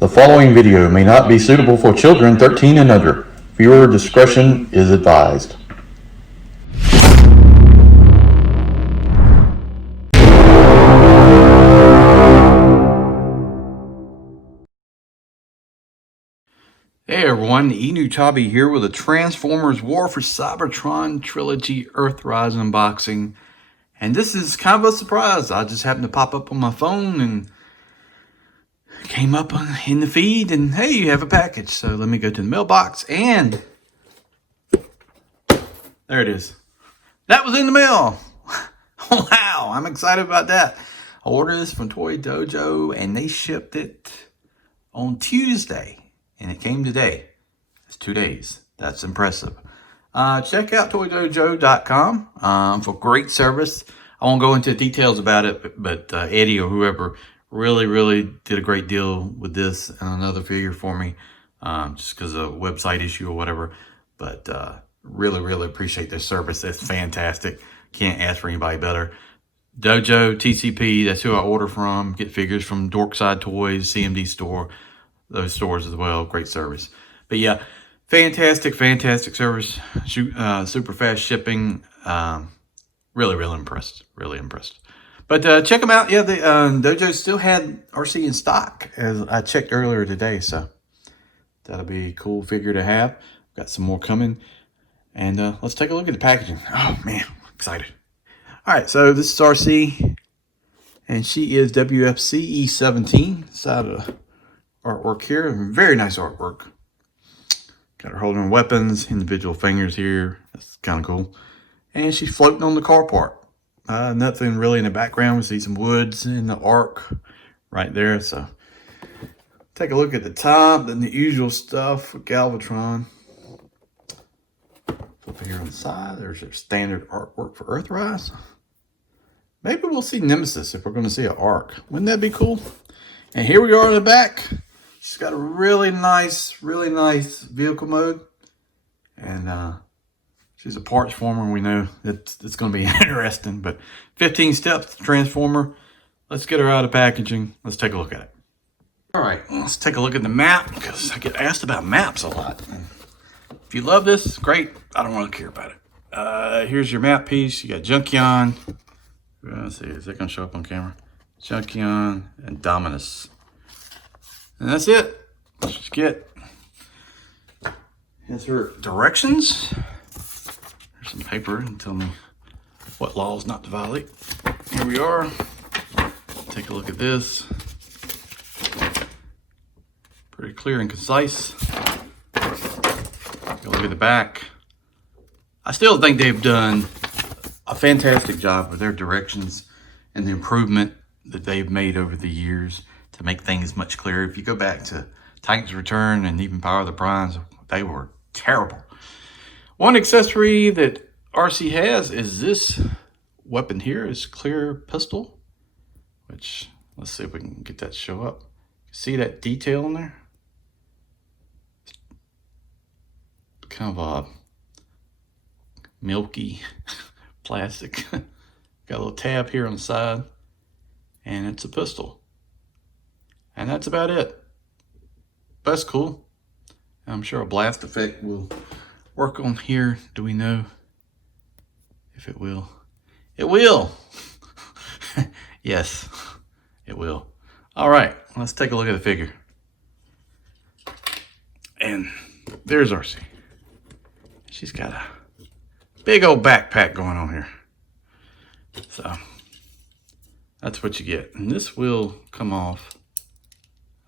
The following video may not be suitable for children 13 and under. Viewer discretion is advised. Hey everyone, Enewtabie here with a Transformers War for Cybertron Trilogy Earthrise unboxing. And this is kind of a surprise. I just happened to pop up on my phone and came up in the feed and hey, you have a package. So let me go to the mailbox and there it is. That was in the mail. Wow, I'm excited about that. I ordered this from Toy Dojo and they shipped it on Tuesday. And it came today. It's 2 days. That's impressive. Check out toydojo.com for great service. I won't go into details about it, but Eddie or whoever really did a great deal with this and another figure for me, just because of a website issue or whatever. But really appreciate their service. That's fantastic. Can't ask for anybody better. Dojo, TCP, that's who I order from. Get figures from Dorkside Toys, CMD Store. Those stores as well. Great service. But yeah, fantastic service. Super fast shipping. Really impressed. Really impressed. But check them out. Yeah, the Dojo still had RC in stock as I checked earlier today. So that'll be a cool figure to have. Got some more coming. And let's take a look at the packaging. Oh man, I'm excited. All right, so this is RC. And she is WFCE 17. Side of artwork here, very nice artwork. Got her holding weapons, individual fingers here. That's kind of cool. And she's floating on the car part. Nothing really in the background. We see some woods in the arc right there. So take a look at the top, then the usual stuff with Galvatron. Flip here on the side. There's your standard artwork for Earthrise. Maybe we'll see Nemesis if we're going to see an arc. Wouldn't that be cool? And here we are in the back. She's got a really nice vehicle mode. And she's a parts former, and we know that it's going to be interesting. But 15 steps to Transformer. Let's get her out of packaging. Let's take a look at it. All right, let's take a look at the map, because I get asked about maps a lot. And if you love this, great. I don't really care about it. Here's your map piece. You got Junkion. Let's see, is that going to show up on camera? Junkion and Dominus. And that's it. Let's just get. Here's her directions. There's some paper and tell me what laws not to violate. Here we are. Take a look at this. Pretty clear and concise. Take a look at the back. I still think they've done a fantastic job with their directions and the improvement that they've made over the years to make things much clearer. If you go back to Titan's Return and even Power of the Primes, they were terrible. One accessory that RC has is this weapon here, is clear pistol, which let's see if we can get that to show up. See that detail in there? Kind of a milky plastic. Got a little tab here on the side, and it's a pistol. And that's about it. That's cool. I'm sure a blast effect will work on here. Do we know if it will? It will. Yes, it will. All right, let's take a look at the figure. And there's RC. She's got a big old backpack going on here. So that's what you get. And this will come off,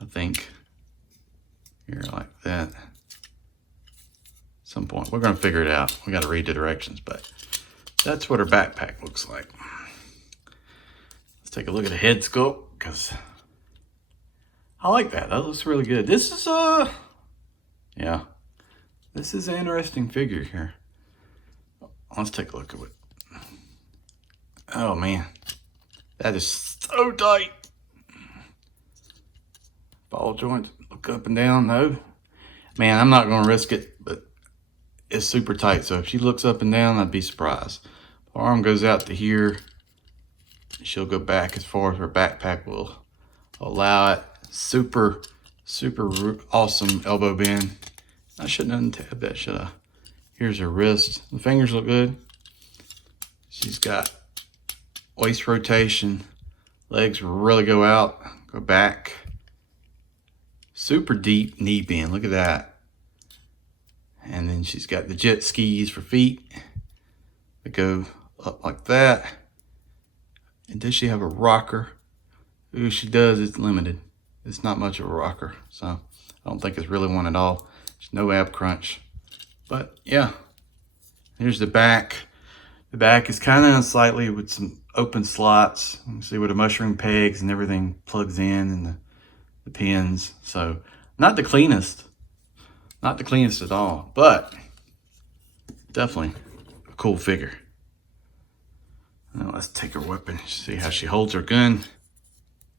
I think, here like that. At some point, we're going to figure it out. We got to read the directions, but that's what her backpack looks like. Let's take a look at the head sculpt, because I like that. That looks really good. This is yeah, this is an interesting figure here. Let's take a look at it. Oh man, that is so tight. Ball joint, look up and down. No, man, I'm not going to risk it, but it's super tight. So if she looks up and down, I'd be surprised. Her arm goes out to here. She'll go back as far as her backpack will allow it. Super Super awesome elbow bend. I shouldn't untab that, should I? Here's her wrist. The fingers look good. She's got waist rotation. Legs really go out, go back. Super deep knee bend, look at that. And then she's got the jet skis for feet that go up like that. And does she have a rocker? Ooh, she does, it's limited. It's not much of a rocker, so I don't think it's really one at all. There's no ab crunch. But yeah, here's the back. The back is kind of slightly with some open slots. You can see where the mushroom pegs and everything plugs in and the pins. So not the cleanest. Not the cleanest at all, but definitely a cool figure. Now let's take her weapon, see how she holds her gun.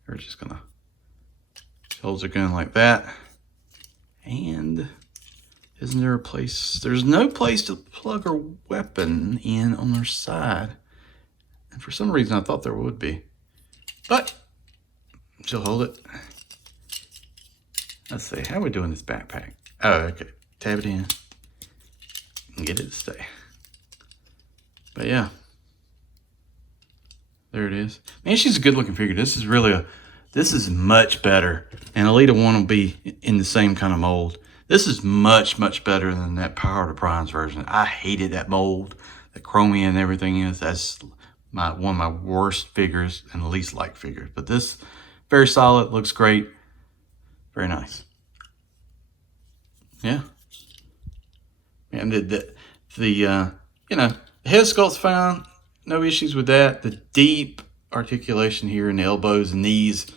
We're just gonna, she holds her gun like that. And isn't there a place? There's no place to plug her weapon in on her side. And for some reason, I thought there would be. But she'll hold it. Let's see, how are we doing this backpack? Oh, okay. Tab it in and get it to stay. But yeah, there it is. Man, she's a good looking figure. This is really this is much better. And Elita 1 will be in the same kind of mold. This is much, much better than that Power to Primes version. I hated that mold, the chromium and everything is. That's one of my worst figures and least liked figures. But this, very solid, looks great. Very nice. Yeah. And the you know, the head sculpt's fine. No issues with that. The deep articulation here in the elbows and knees,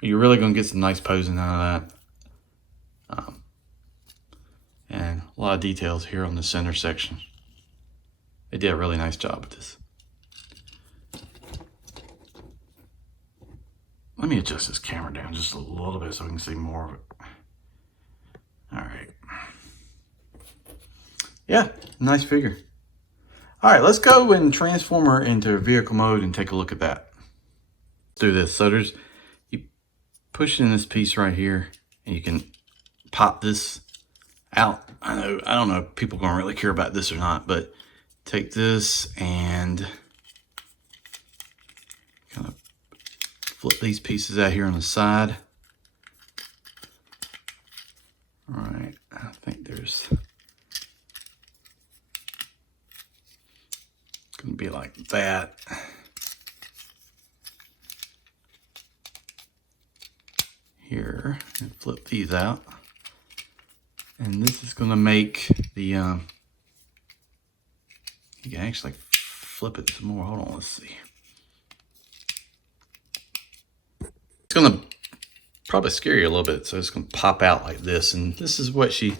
you're really going to get some nice posing out of that. And a lot of details here on the center section. They did a really nice job with this. Let me adjust this camera down just a little bit so we can see more of it. All right. Yeah, nice figure. All right, let's go and transform her into vehicle mode and take a look at that. Let's do this. So you push in this piece right here and you can pop this out. I don't know if people are gonna really care about this or not, but take this and kind of flip these pieces out here on the side. All right, I think there's, it's gonna be like that. Here, and flip these out. And this is going to make the, you can actually flip it some more. Hold on, let's see. It's going to probably scare you a little bit. So it's going to pop out like this. And this is what she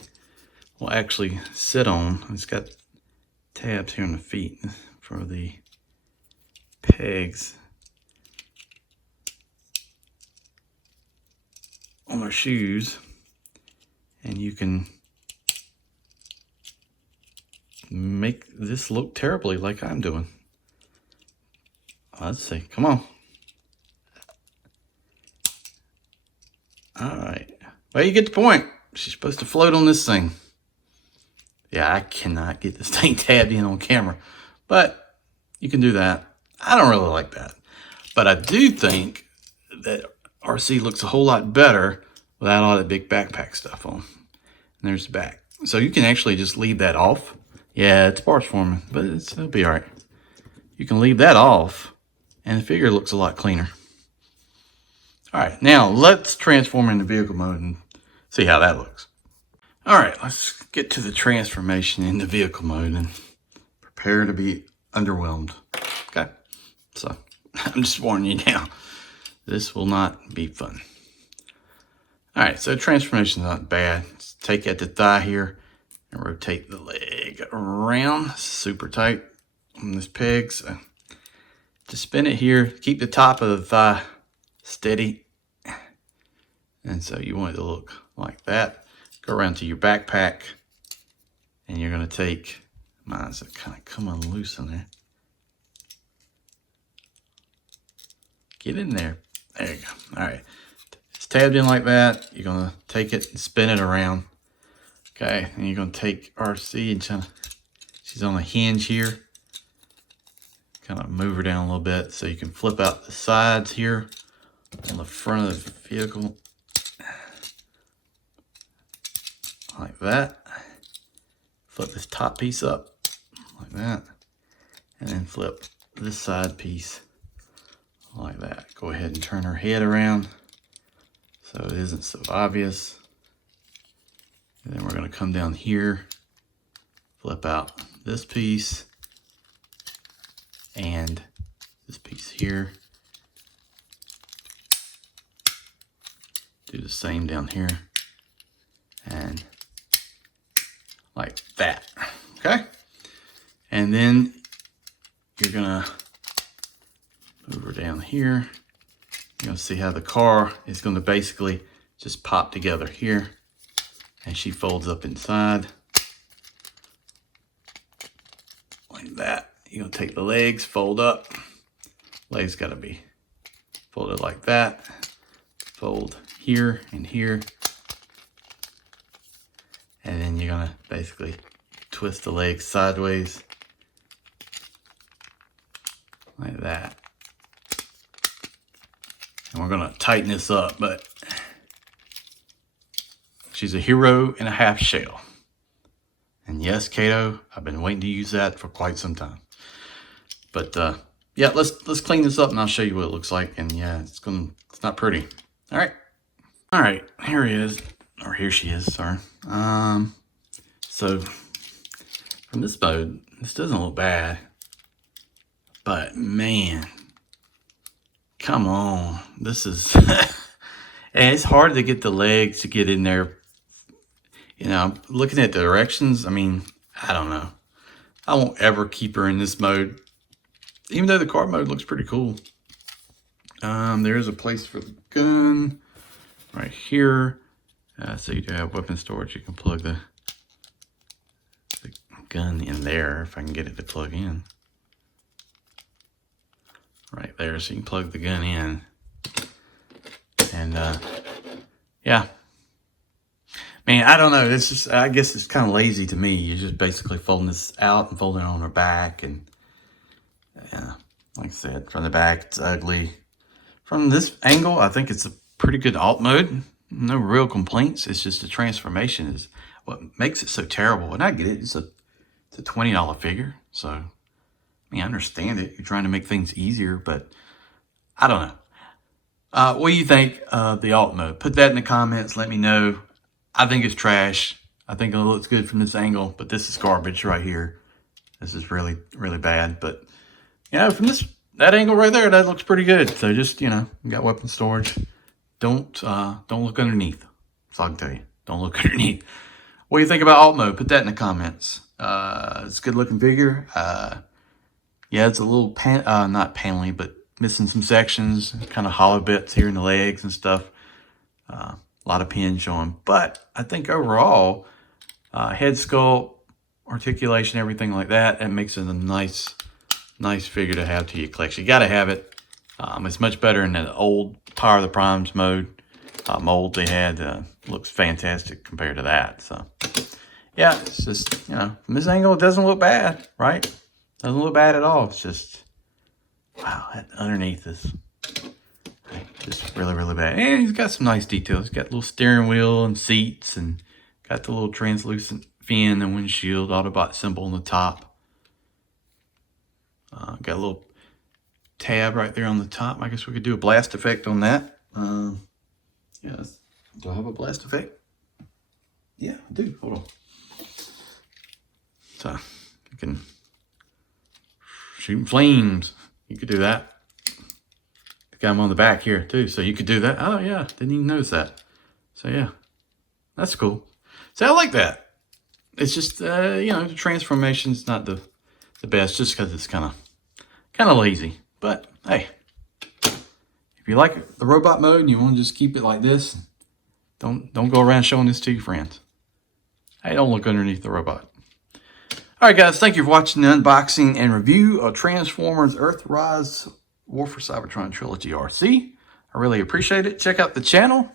will actually sit on. It's got tabs here on the feet for the pegs on her shoes. And you can make this look terribly like I'm doing. Let's see, come on. All right, well, you get the point. She's supposed to float on this thing. Yeah, I cannot get this thing tabbed in on camera, but you can do that. I don't really like that, but I do think that RC looks a whole lot better without all that big backpack stuff on. And there's the back. So you can actually just leave that off. Yeah, it's parts forming, but it'll be all right. You can leave that off, and the figure looks a lot cleaner. All right, now let's transform into vehicle mode and see how that looks. All right, let's get to the transformation into vehicle mode and prepare to be underwhelmed. Okay, so I'm just warning you now. This will not be fun. All right, so transformation is not bad. Just take at the thigh here and rotate the leg around, super tight on this peg. So just spin it here, keep the top of the thigh steady. And so you want it to look like that. Go around to your backpack and you're gonna take, mine's kind of coming loose in there. Get in there, there you go. All right. tabbed in like that. You're going to take it and spin it around. Okay, and you're going to take RC and kind of, she's on a hinge here. Kind of move her down a little bit so you can flip out the sides here on the front of the vehicle. Like that. Flip this top piece up like that. And then flip this side piece like that. Go ahead and turn her head around so it isn't so obvious. And then we're going to come down here, flip out this piece and this piece here. Do the same down here and like that. Okay, and then you're gonna move her down here. You're gonna see how the car is gonna basically just pop together here, and she folds up inside like that. You're gonna take the legs, fold up. Legs gotta be folded like that. Fold here and here. And then you're gonna basically twist the legs sideways like that. And we're gonna tighten this up, but she's a hero in a half shell. And yes, Kato, I've been waiting to use that for quite some time. But yeah, let's clean this up and I'll show you what it looks like. And yeah, it's not pretty. All right, here he is, or here she is, sorry. So from this mode, this doesn't look bad, but man, come on, this is, and it's hard to get the legs to get in there. You know, looking at the directions, I mean, I don't know. I won't ever keep her in this mode, even though the car mode looks pretty cool. There's a place for the gun right here. So you do have weapon storage. You can plug the gun in there if I can get it to plug in. Right there, so you can plug the gun in. And yeah. Man, I don't know. It's just, I guess it's kind of lazy to me. You're just basically folding this out and folding it on her back. And yeah, like I said, from the back, it's ugly. From this angle, I think it's a pretty good alt mode. No real complaints. It's just the transformation is what makes it so terrible. And I get it. It's a $20 figure. So, I mean, I understand it. You're trying to make things easier, but I don't know. What do you think of the alt mode? Put that in the comments. Let me know. I think it's trash. I think it looks good from this angle, but this is garbage right here. This is really, really bad. But, you know, from that angle right there, that looks pretty good. So just, you know, you got weapon storage. Don't look underneath. That's all I can tell you. Don't look underneath. What do you think about alt mode? Put that in the comments. It's a good looking figure. Yeah, it's a little not panely, but missing some sections, kind of hollow bits here in the legs and stuff. A lot of pins showing, but I think overall, head sculpt, articulation, everything like that, it makes it a nice figure to have to your collection. You got to have it. It's much better in the old Power of the Primes mode. Mold they had looks fantastic compared to that. So yeah, it's just, you know, from this angle, it doesn't look bad, right? Doesn't look bad at all. It's just, wow, that underneath is just really, really bad. And he's got some nice details. He's got a little steering wheel and seats, and got the little translucent fin and windshield, Autobot symbol on the top. Got a little tab right there on the top. I guess we could do a blast effect on that. Yes. Do I have a blast effect? Yeah, I do. Hold on. So you can shoot flames. You could do that. Got them on the back here too, so you could do that. Oh yeah, didn't even notice that. So yeah, that's cool. So I like that. It's just you know, the transformation's not the best, just because it's kind of lazy. But hey, if you like the robot mode and you want to just keep it like this, don't go around showing this to your friends. Hey, don't look underneath the robot. All right, guys, thank you for watching the unboxing and review of Transformers Earthrise War for Cybertron Trilogy RC. I really appreciate it. Check out the channel.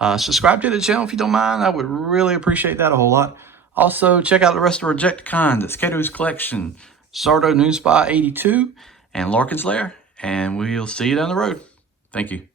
Subscribe to the channel if you don't mind. I would really appreciate that a whole lot. Also, check out the rest of Rejecticons. It's Kato's Collection, Sardo Noonspot 82, and Larkin's Lair. And we'll see you down the road. Thank you.